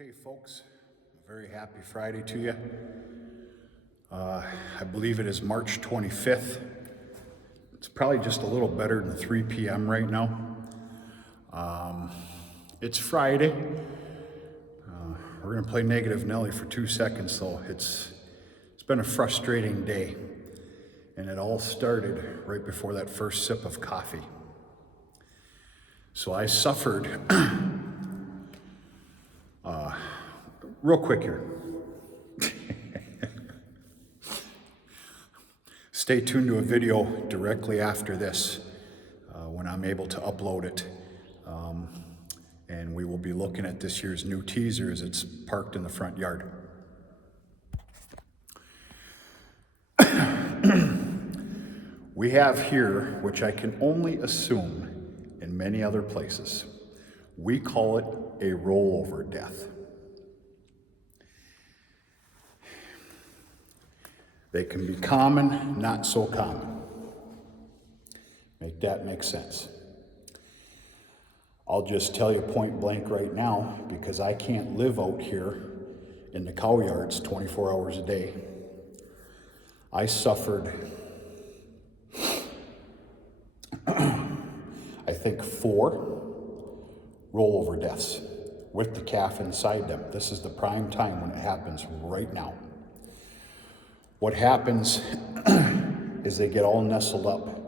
Okay, folks, a very happy Friday to you. I believe it is March 25th. It's probably just a little better than 3 p.m. right now. It's Friday. We're gonna play Negative Nelly for 2 seconds, so it's been a frustrating day. And it all started right before that first sip of coffee. So I suffered, real quick here. Stay tuned to a video directly after this when I'm able to upload it. And we will be looking at this year's new teaser as it's parked in the front yard. We have here, which I can only assume in many other places, we call it a rollover death. They can be common, not so common. Make that make sense. I'll just tell you point blank right now, because I can't live out here in the cow yards 24 hours a day. I suffered, I think 4 rollover deaths with the calf inside them. This is the prime time when it happens right now. What happens is they get all nestled up.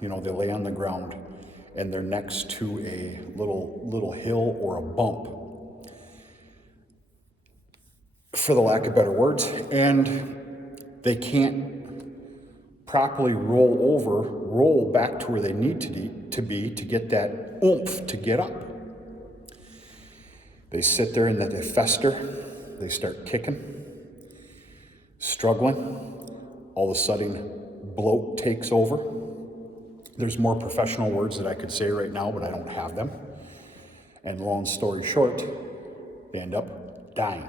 They lay on the ground and they're next to a little hill or a bump, for the lack of better words, and they can't properly roll back to where they need to be to get that oomph to get up. They sit there and they fester, they start kicking, struggling. All of a sudden, bloat takes over. There's more professional words that I could say right now, but I don't have them. And long story short, they end up dying.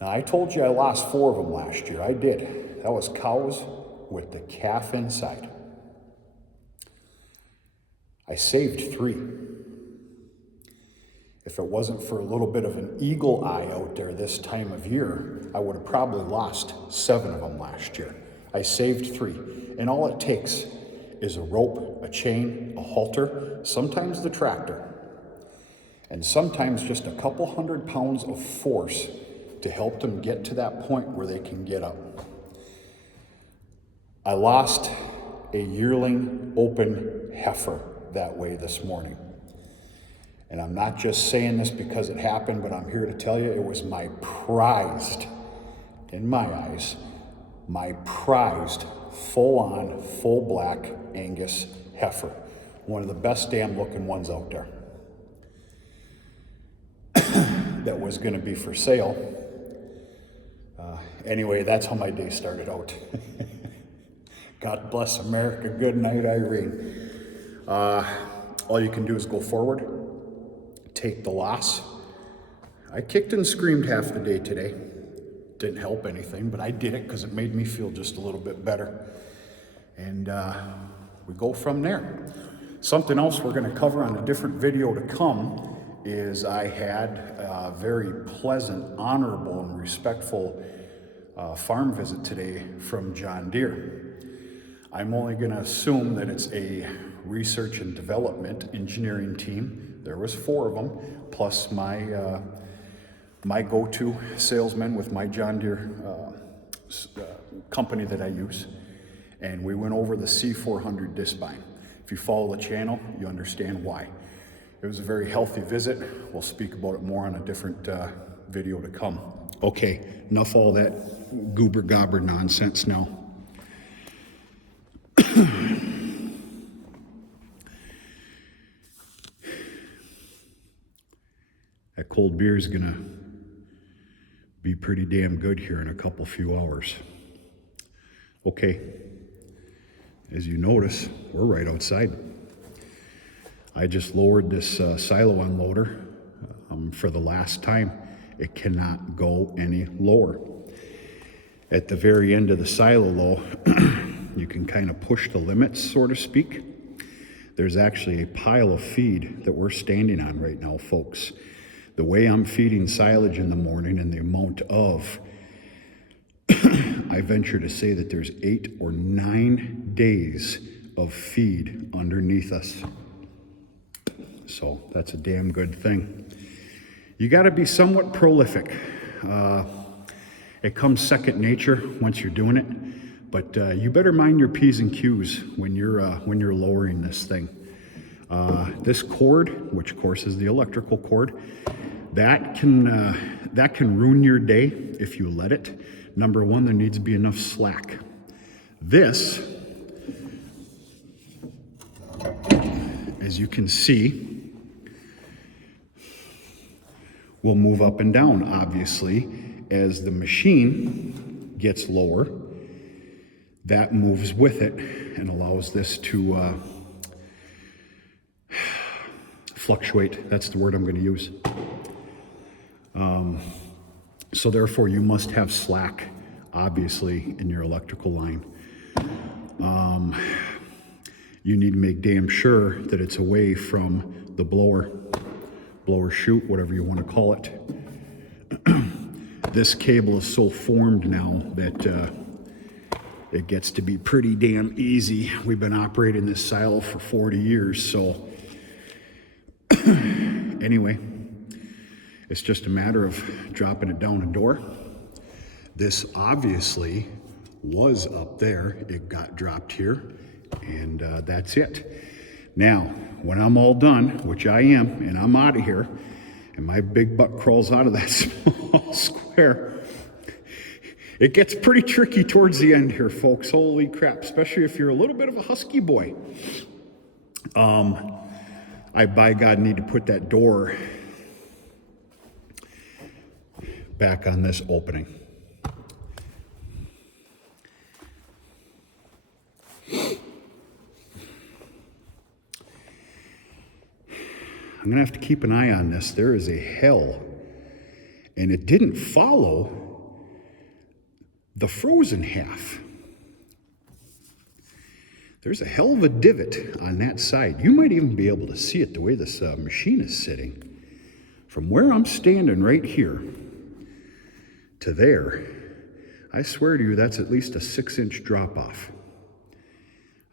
Now, I told you I lost 4 of them last year. I did. That was cows with the calf inside. I saved 3. If it wasn't for a little bit of an eagle eye out there this time of year, I would have probably lost 7 of them last year. I saved 3. And all it takes is a rope, a chain, a halter, sometimes the tractor, and sometimes just a couple 100 pounds of force to help them get to that point where they can get up. I lost a yearling open heifer that way this morning. And I'm not just saying this because it happened, but I'm here to tell you it was my prized, in my eyes, my prized full-on, full-black Angus heifer. One of the best damn looking ones out there. That was going to be for sale. Anyway, that's how my day started out. God bless America. Good night, Irene. All you can do is go forward. Take the loss. I kicked and screamed half the day today. Didn't help anything, but I did it because it made me feel just a little bit better. And we go from there. Something else we're going to cover on a different video to come is I had a very pleasant, honorable, and respectful farm visit today from John Deere. I'm only going to assume that it's a research and development engineering team. There was 4 of them, plus my go-to salesman with my John Deere company that I use. And we went over the C400 discbine. If you follow the channel, you understand why. It was a very healthy visit. We'll speak about it more on a different video to come. Okay, enough all that goober gobber nonsense now. That cold beer is gonna be pretty damn good here in a few hours. Okay, as you notice, we're right outside. I just lowered this silo unloader for the last time. It cannot go any lower. At the very end of the silo low, you can kind of push the limits, so to speak. there's actually a pile of feed that we're standing on right now, folks. The way I'm feeding silage in the morning and the amount of, I venture to say that there's 8 or 9 days of feed underneath us. So that's a damn good thing. You got to be somewhat prolific. It comes second nature once you're doing it, but you better mind your P's and Q's when you're lowering this thing. This cord, which of course is the electrical cord, that can ruin your day if you let it. Number one, there needs to be enough slack. This, as you can see, will move up and down, obviously. As the machine gets lower, that moves with it and allows this to fluctuate. That's the word I'm going to use. So therefore, you must have slack, obviously, in your electrical line. You need to make damn sure that it's away from the blower chute, whatever you want to call it. This cable is so formed now that it gets to be pretty damn easy. We've been operating this silo for 40 years, so anyway, it's just a matter of dropping it down a door. This obviously was up there. It got dropped here, and that's it. Now, when I'm all done, which I am, and I'm out of here, and my big butt crawls out of that small square, it gets pretty tricky towards the end here, folks. Holy crap, especially if you're a little bit of a husky boy. I, by God, need to put that door back on this opening. I'm going to have to keep an eye on this. There is a hell, and it didn't follow the frozen half. There's a hell of a divot on that side. You might even be able to see it the way this machine is sitting. From where I'm standing right here to there, I swear to you, that's at least a 6-inch drop off.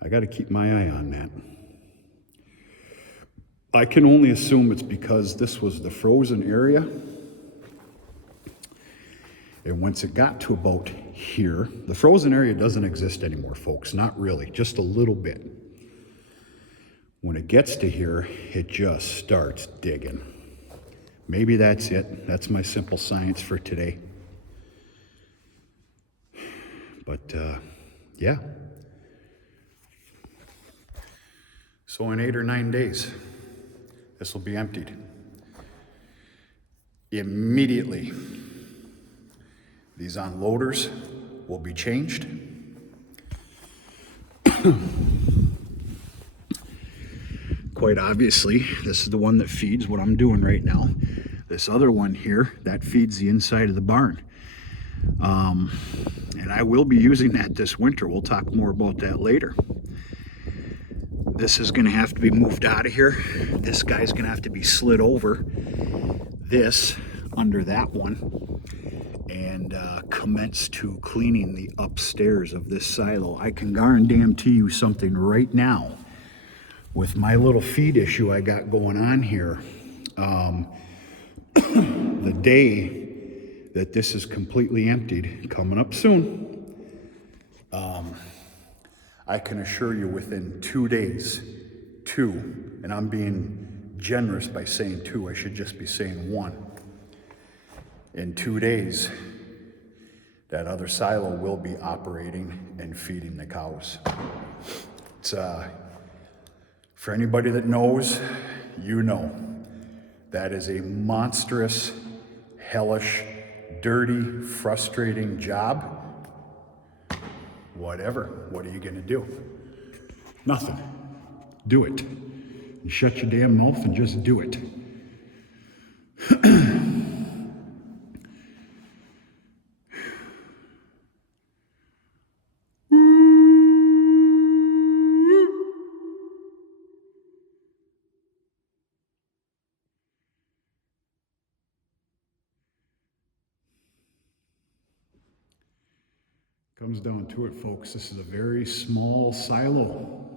I got to keep my eye on that. I can only assume it's because this was the frozen area. And once it got to about here, the frozen area doesn't exist anymore, folks. Not really, just a little bit. When it gets to here, it just starts digging. Maybe that's it. That's my simple science for today. But, yeah. So in 8 or 9 days, this will be emptied. Immediately, these unloaders will be changed. Quite obviously, this is the one that feeds what I'm doing right now. This other one here, that feeds the inside of the barn. And I will be using that this winter. We'll talk more about that later. This is going to have to be moved out of here. This guy's going to have to be slid over this under that one and commence to cleaning the upstairs of this silo. I can guarantee you something right now with my little feed issue I got going on here. The day that this is completely emptied, coming up soon, I can assure you within 2 days, and I'm being generous by saying 2, I should just be saying 1. In 2 days, that other silo will be operating and feeding the cows. It's, for anybody that knows, you know, that is a monstrous, hellish, dirty, frustrating job. Whatever. What are you going to do? Nothing. Do it. You shut your damn mouth and just do it. Comes down to it, folks. This is a very small silo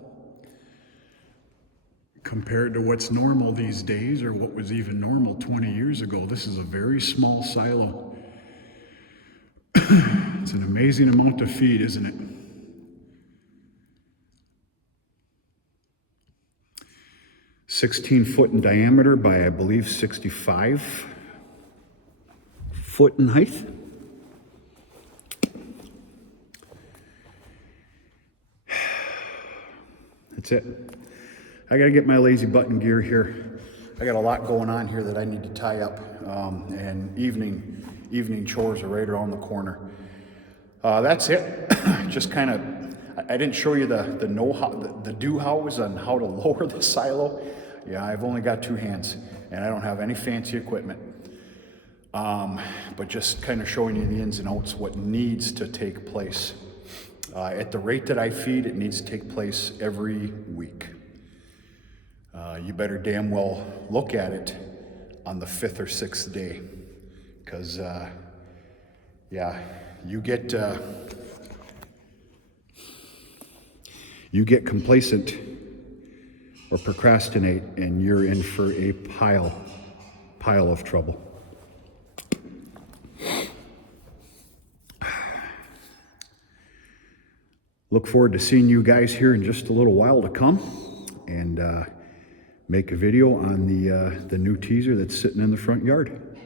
compared to what's normal these days, or what was even normal 20 years ago. This is a very small silo. It's an amazing amount of feed, isn't it? 16-foot in diameter by, I believe, 65-foot in height. That's it. I gotta get my lazy button gear here. I got a lot going on here that I need to tie up, and evening chores are right around the corner. That's it. Just kind of, I didn't show you the know-how, the do-hows on how to lower the silo. Yeah, I've only got 2 hands, and I don't have any fancy equipment. But just kind of showing you the ins and outs, what needs to take place. At the rate that I feed, it needs to take place every week. You better damn well look at it on the 5th or 6th day, because yeah, you get complacent or procrastinate, and you're in for a pile of trouble. Look forward to seeing you guys here in just a little while to come, and make a video on the new teaser that's sitting in the front yard.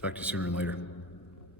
Talk to you sooner than later.